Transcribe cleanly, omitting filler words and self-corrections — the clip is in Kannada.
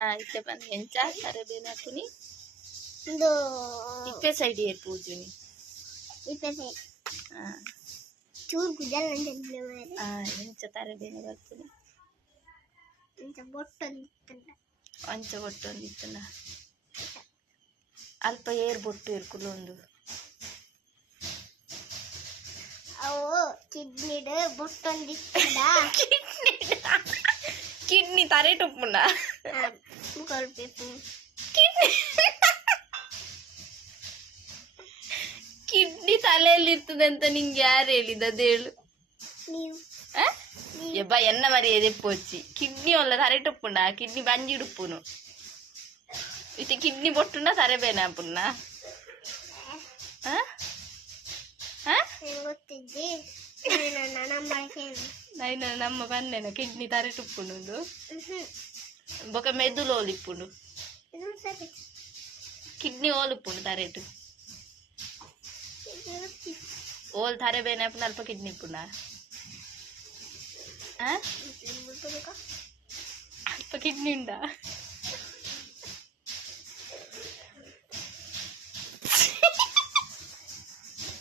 इथे पण यांच्या सारे बेनाकुनी दो इथे साइड ये पूजुनी इथे से चूर गुजल ನಂಜೆ ಮಾರೆ ಎಂಚ ತಾರೆ ಬೇನೆ ಬರ್ತದೆ ಎಂಚ ಬೊಟ್ಟೊಂದಿತ್ತಲ್ಲ ಅಂಚ ಬೊಟ್ಟೊಂದಿತ್ತಲ್ಲ ಅಲ್ಪ ಏರ್ ಬೊಟ್ಟು ಇರ್ಕುಲೊಂದು ಅವು ಕಿಡ್ನಿಡ್ ಬೊಟ್ಟೊಂದಿತ್ತಲ್ಲ ಕಿಡ್ನಿ ತಾರೆ ಟುಪ್ಪುನ ಕೊಲ್ಬೇಕು ಕಿಡ್ನಿ ತಲೆಯಲ್ಲಿ ಇರ್ತದೆ ಅಂತ ನಿಂಗೆ ಯಾರು ಹೇಳಿದ ಅದೇಳು ಎಬ್ಬ ಎನ್ನ ಮರಿ ಎದೆಪ್ಪೊಚ್ಚಿ ಕಿಡ್ನಿ ಒಲ್ಲ ತರೆ ಟುಪ್ಪುಂಡ ಕಿಡ್ನಿ ಬಂಜಿ ಡುಪ್ಪುನು ಇತ್ತೆ ಕಿಡ್ನಿ ಬೊಟ್ಟುಂಡ ತರೆ ಬೇನೆ ಅಪ್ಪುನ್ನ ಗೊತ್ತಿದ್ದಿ ನೈನ ನಮ್ಮ ಬನ್ನೇನ ಕಿಡ್ನಿ ತಾರೆ ಟುಪ್ಪುಂಡು ಬೊಕ ಮೆದುಳು ಓಲಿಪ್ಪುಂಡು ಕಿಡ್ನಿ ಓಲಿಪ್ಪುಂಡು ತರೆಟು ಓಲ್ ತಾರೆ ಬೇನೆ ಅಪ್ಪನ ಅಲ್ಪ ಕಿಡ್ನಿ ಇಪ್ಪುಂಡ ಅಲ್ಪ ಕಿಡ್ನಿ ಉಂಡ